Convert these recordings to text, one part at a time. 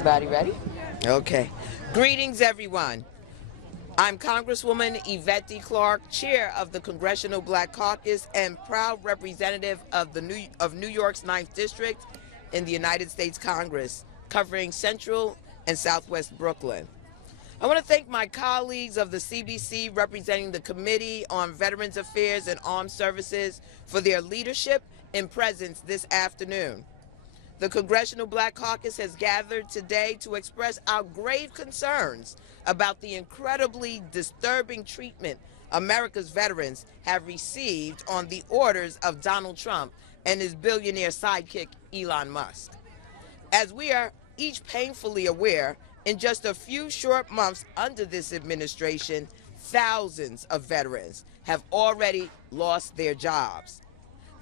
Everybody ready? Okay. Greetings, everyone. I'm Congresswoman Yvette D. Clarke, chair of the Congressional Black Caucus and proud representative of New York's 9th District in the United States Congress, covering Central and Southwest Brooklyn. I want to thank my colleagues of the CBC representing the Committee on Veterans Affairs and Armed Services for their leadership and presence this afternoon. The Congressional Black Caucus has gathered today to express our grave concerns about the incredibly disturbing treatment America's veterans have received on the orders of Donald Trump and his billionaire sidekick, Elon Musk. As we are each painfully aware, in just a few short months under this administration, thousands of veterans have already lost their jobs.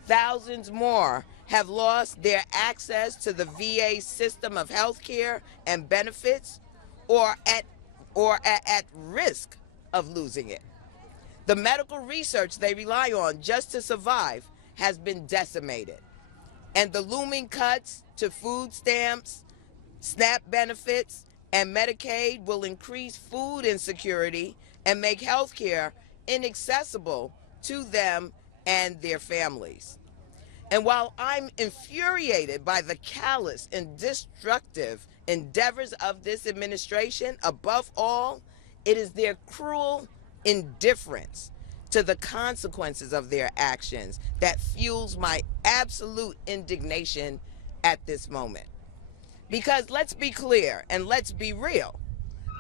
Thousands more have lost their access to the VA system of health care and benefits or at risk of losing it. The medical research they rely on just to survive has been decimated. And the looming cuts to food stamps, SNAP benefits, and Medicaid will increase food insecurity and make health care inaccessible to them and their families. And while I'm infuriated by the callous and destructive endeavors of this administration, above all, it is their cruel indifference to the consequences of their actions that fuels my absolute indignation at this moment. Because let's be clear and let's be real.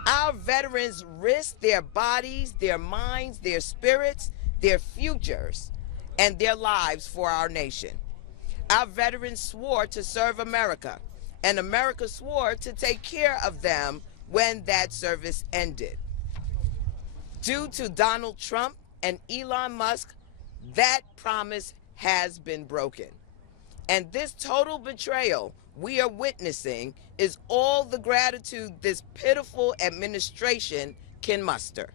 Our veterans risk their bodies, their minds, their spirits, their futures, and their lives for our nation. Our veterans swore to serve America, and America swore to take care of them when that service ended. Due to Donald Trump and Elon Musk, that promise has been broken. And this total betrayal we are witnessing is all the gratitude this pitiful administration can muster.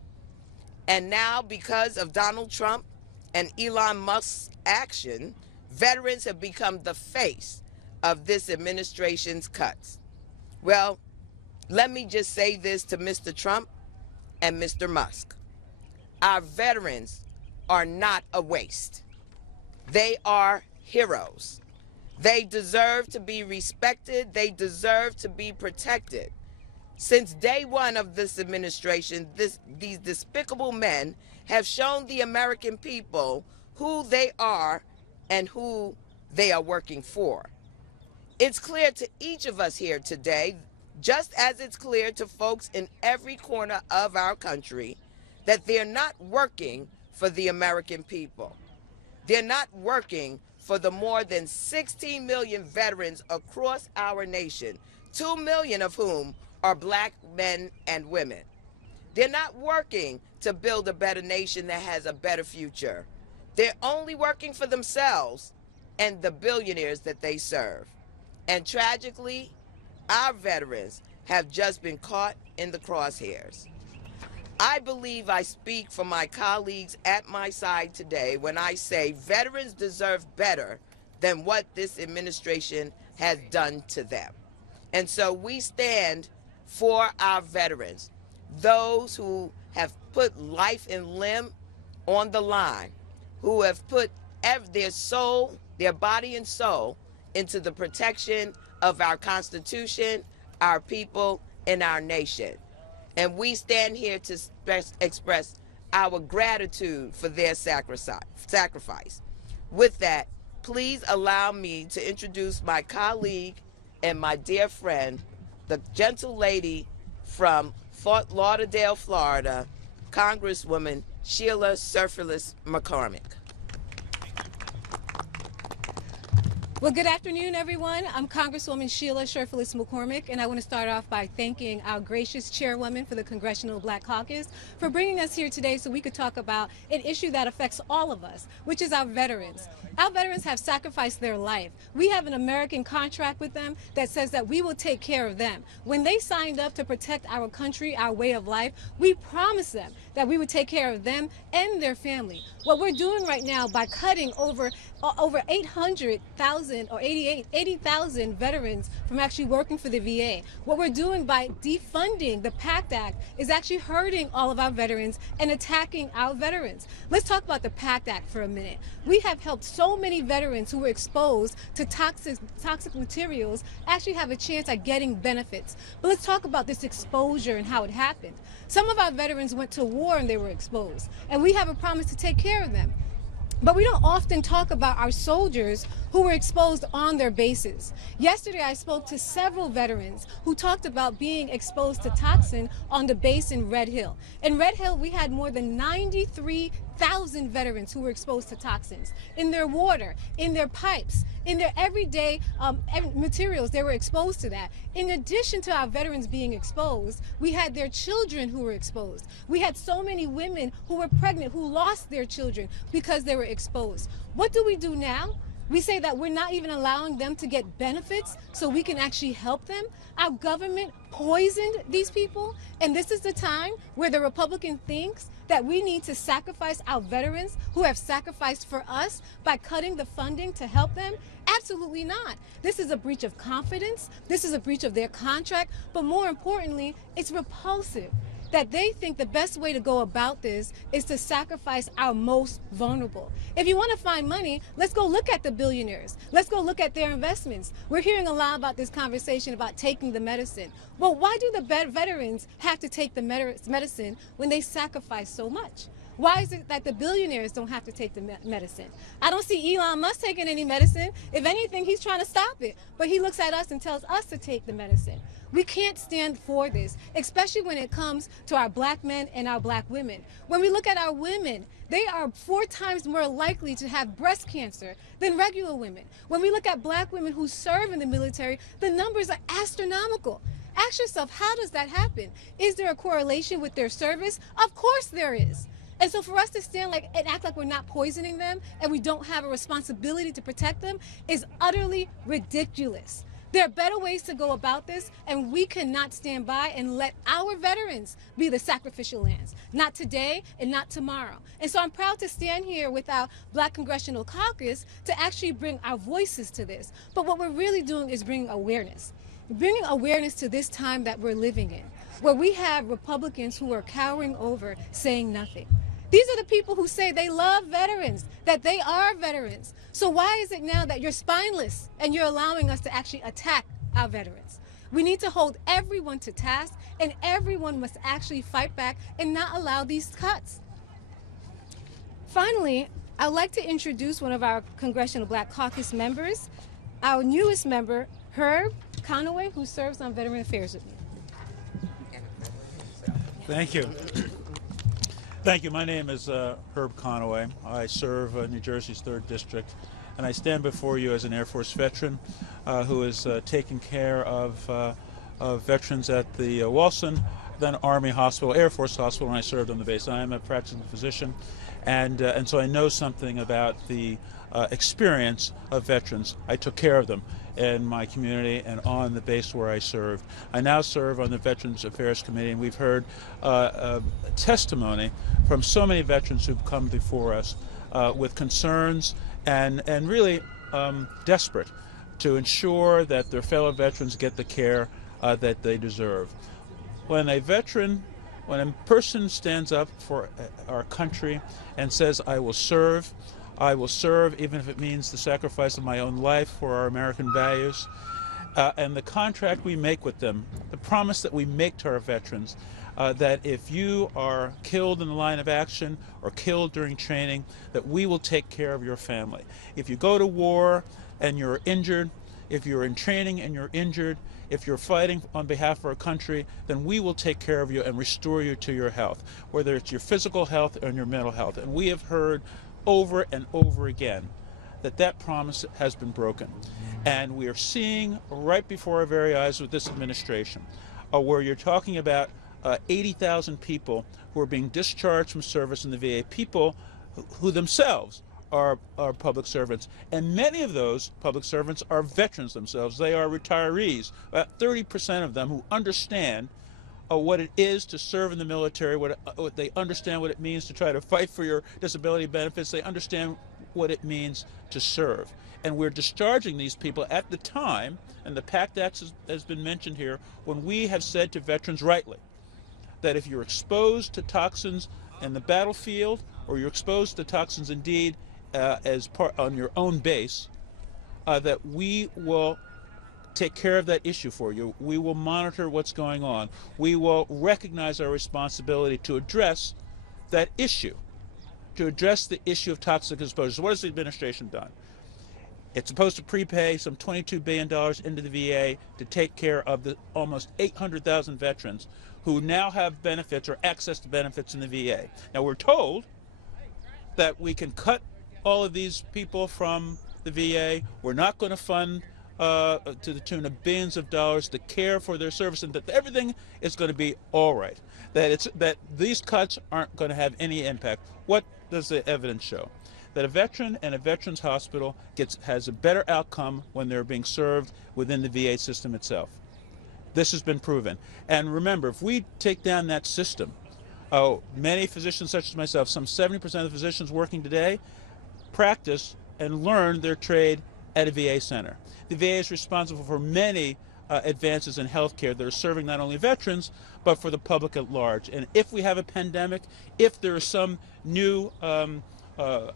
And now, because of Donald Trump and Elon Musk's action, veterans have become the face of this administration's cuts. Well, let me just say this to Mr. Trump and Mr. Musk. Our veterans are not a waste. They are heroes. They deserve to be respected. They deserve to be protected. Since day one of this administration, these despicable men have shown the American people who they are and who they are working for. It's clear to each of us here today, just as it's clear to folks in every corner of our country, that they're not working for the American people. They're not working for the more than 16 million veterans across our nation, 2 million of whom are black men and women. They're not working to build a better nation that has a better future. They're only working for themselves and the billionaires that they serve. And tragically, our veterans have just been caught in the crosshairs. I believe I speak for my colleagues at my side today when I say veterans deserve better than what this administration has done to them. And so we stand for our veterans, those who have put life and limb on the line, who have put their soul, their body and soul into the protection of our Constitution, our people, and our nation. And we stand here to express our gratitude for their sacrifice. With that, please allow me to introduce my colleague and my dear friend, the gentle lady from Fort Lauderdale, Florida, Congresswoman Sheila Surface McCormick. Well, good afternoon, everyone. I'm Congresswoman Sheila Surface McCormick, and I want to start off by thanking our gracious chairwoman for the Congressional Black Caucus for bringing us here today so we could talk about an issue that affects all of us, which is our veterans. Our veterans have sacrificed their life. We have an American contract with them that says that we will take care of them. When they signed up to protect our country, our way of life, we promised them that we would take care of them and their family. What we're doing right now by cutting over over 800,000 or 80,000 veterans from actually working for the VA. What we're doing by defunding the PACT Act is actually hurting all of our veterans and attacking our veterans. Let's talk about the PACT Act for a minute. We have helped so many veterans who were exposed to toxic materials actually have a chance at getting benefits. But let's talk about this exposure and how it happened. Some of our veterans went to war and they were exposed, and we have a promise to take care of them. But we don't often talk about our soldiers who were exposed on their bases. Yesterday, I spoke to several veterans who talked about being exposed to toxin on the base in Red Hill. In Red Hill, we had more than 93,000 veterans who were exposed to toxins in their water, in their pipes, in their everyday materials. They were exposed to that. In addition to our veterans being exposed, we had their children who were exposed. We had so many women who were pregnant who lost their children because they were exposed. What do we do now? We say that we're not even allowing them to get benefits so we can actually help them. Our government poisoned these people, and this is the time where the Republican thinks that we need to sacrifice our veterans who have sacrificed for us by cutting the funding to help them. Absolutely not. This is a breach of confidence. This is a breach of their contract. But more importantly, it's repulsive that they think the best way to go about this is to sacrifice our most vulnerable. If you want to find money, let's go look at the billionaires. Let's go look at their investments. We're hearing a lot about this conversation about taking the medicine. Well, why do the veterans have to take the medicine when they sacrifice so much? Why is it that the billionaires don't have to take the medicine? I don't see Elon Musk taking any medicine. If anything, he's trying to stop it. But he looks at us and tells us to take the medicine. We can't stand for this, especially when it comes to our black men and our black women. When we look at our women, they are 4 times more likely to have breast cancer than regular women. When we look at black women who serve in the military, the numbers are astronomical. Ask yourself, how does that happen? Is there a correlation with their service? Of course there is. And so for us to stand and act like we're not poisoning them and we don't have a responsibility to protect them is utterly ridiculous. There are better ways to go about this, and we cannot stand by and let our veterans be the sacrificial lambs. Not today and not tomorrow. And so I'm proud to stand here with our Black Congressional Caucus to actually bring our voices to this. But what we're really doing is bringing awareness. Bringing awareness to this time that we're living in, where we have Republicans who are cowering over, saying nothing. These are the people who say they love veterans, that they are veterans. So why is it now that you're spineless and you're allowing us to actually attack our veterans? We need to hold everyone to task, and everyone must actually fight back and not allow these cuts. Finally, I'd like to introduce one of our Congressional Black Caucus members, our newest member, Herb Conaway, who serves on Veteran Affairs with me. Thank you. Thank you. My name is Herb Conaway. I serve New Jersey's 3rd District, and I stand before you as an Air Force veteran who is taking care of veterans at the Walson, then Army Hospital, Air Force Hospital, when I served on the base. I am a practicing physician, and so I know something about the experience of veterans. I took care of them in my community and on the base where I served. I now serve on the Veterans Affairs Committee, and we've heard testimony from so many veterans who've come before us with concerns and really desperate to ensure that their fellow veterans get the care that they deserve. When a person stands up for our country and says, I will serve even if it means the sacrifice of my own life for our American values. And the contract we make with them, the promise that we make to our veterans, that if you are killed in the line of action or killed during training, that we will take care of your family. If you go to war and you're injured, if you're in training and you're injured, if you're fighting on behalf of our country, then we will take care of you and restore you to your health, whether it's your physical health or your mental health. And we have heard over and over again that promise has been broken. And we are seeing right before our very eyes with this administration, where you're talking about 80,000 people who are being discharged from service in the VA, people who themselves are public servants. And many of those public servants are veterans themselves. They are retirees, about 30% of them who understand what it is to serve in the military, what they understand what it means to try to fight for your disability benefits. They understand what it means to serve. And we're discharging these people at the time, and the PACT Act has been mentioned here, when we have said to veterans rightly that if you're exposed to toxins in the battlefield, or you're exposed to toxins indeed as part on your own base, that we will take care of that issue for you. We will monitor what's going on. We will recognize our responsibility to address that issue, to address the issue of toxic exposure. So what has the administration done? It's supposed to prepay some $22 billion into the VA to take care of the almost 800,000 veterans who now have benefits or access to benefits in the VA. Now we're told that we can cut all of these people from the VA. We're not going to fund to the tune of billions of dollars to care for their service, and that everything is going to be all right. That these cuts aren't going to have any impact. What does the evidence show? That a veteran and a veterans hospital has a better outcome when they're being served within the VA system itself. This has been proven. And remember, if we take down that system, many physicians such as myself, some 70% of the physicians working today, practice and learn their trade at a VA center. The VA is responsible for many advances in healthcare that are serving not only veterans, but for the public at large. And if we have a pandemic, if there is some new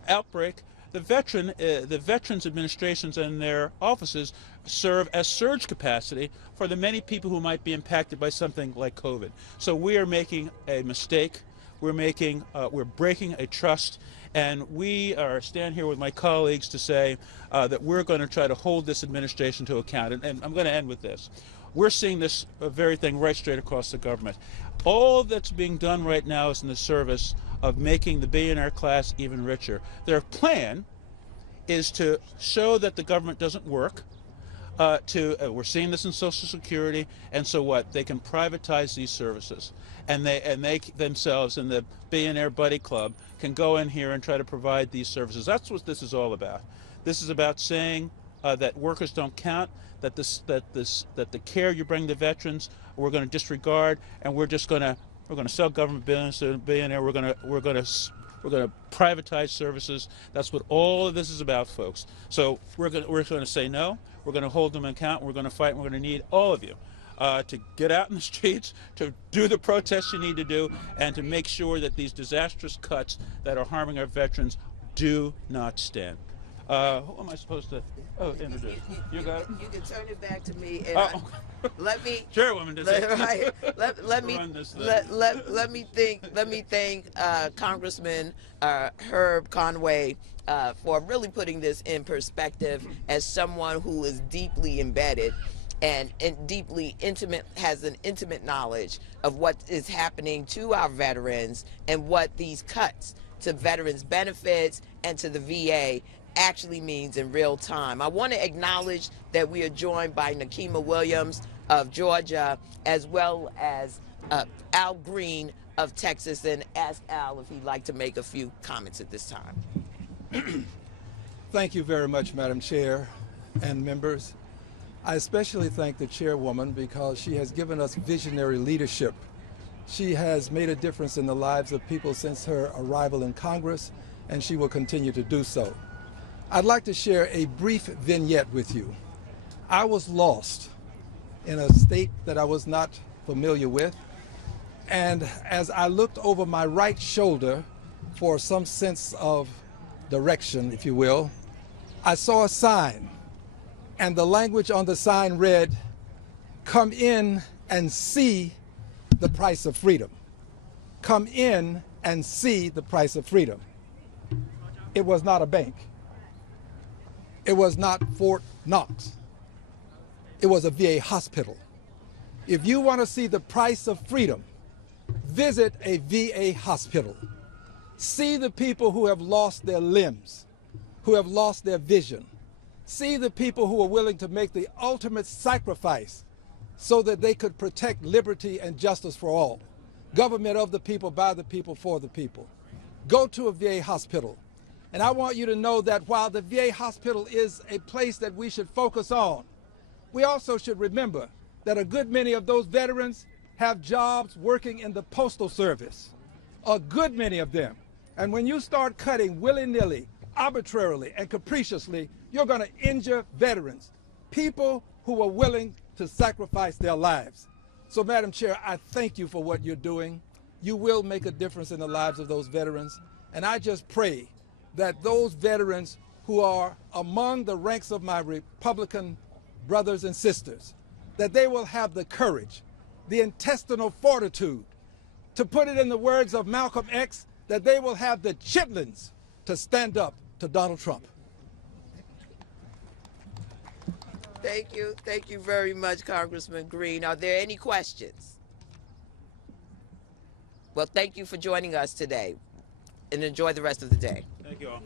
outbreak, the Veterans Administrations and their offices serve as surge capacity for the many people who might be impacted by something like COVID. So we are making a mistake. We're breaking a trust, and we stand here with my colleagues to say that we're going to try to hold this administration to account. And I'm going to end with this. We're seeing this very thing right straight across the government. All that's being done right now is in the service of making the billionaire class even richer. Their plan is to show that the government doesn't work. We're seeing this in Social Security, and so what? They can privatize these services, and they themselves and the billionaire buddy club can go in here and try to provide these services. That's what this is all about. This is about saying that workers don't count, that the care you bring to veterans we're going to disregard, and we're going to sell government billions to a billionaire. We're going to privatize services. That's what all of this is about, folks. So we're going to say no. We're going to hold them in account. We're going to fight. And we're going to need all of you to get out in the streets, to do the protests you need to do, and to make sure that these disastrous cuts that are harming our veterans do not stand. Who am I supposed to introduce? You got it? You can turn it back to me, and let me. Chairwoman, let me thank Congressman Herb Conway for really putting this in perspective as someone who is deeply embedded and has an intimate knowledge of what is happening to our veterans and what these cuts to veterans benefits and to the VA actually means in real time. I want to acknowledge that we are joined by Nakima Williams of Georgia, as well as Al Green of Texas, and ask Al if he'd like to make a few comments at this time. Thank you very much, Madam Chair and members. I especially thank the chairwoman because she has given us visionary leadership. She has made a difference in the lives of people since her arrival in Congress, and she will continue to do so. I'd like to share a brief vignette with you. I was lost in a state that I was not familiar with, and as I looked over my right shoulder for some sense of direction, if you will, I saw a sign, and the language on the sign read, "Come in and see the price of freedom." Come in and see the price of freedom. It was not a bank. It was not Fort Knox. It was a VA hospital. If you want to see the price of freedom, visit a VA hospital. See the people who have lost their limbs, who have lost their vision. See the people who are willing to make the ultimate sacrifice so that they could protect liberty and justice for all. Government of the people, by the people, for the people. Go to a VA hospital. And I want you to know that while the VA hospital is a place that we should focus on, we also should remember that a good many of those veterans have jobs working in the Postal Service. A good many of them. And when you start cutting willy-nilly arbitrarily and capriciously, you're going to injure veterans, people who were willing to sacrifice their lives. So, Madam Chair, I thank you for what you're doing. You will make a difference in the lives of those veterans. And I just pray that those veterans who are among the ranks of my Republican brothers and sisters, that they will have the courage, the intestinal fortitude, to put it in the words of Malcolm X, that they will have the chitlins to stand up to Donald Trump. Thank you very much, Congressman Green. Are there any questions? Well, thank you for joining us today, and enjoy the rest of the day. Thank you all.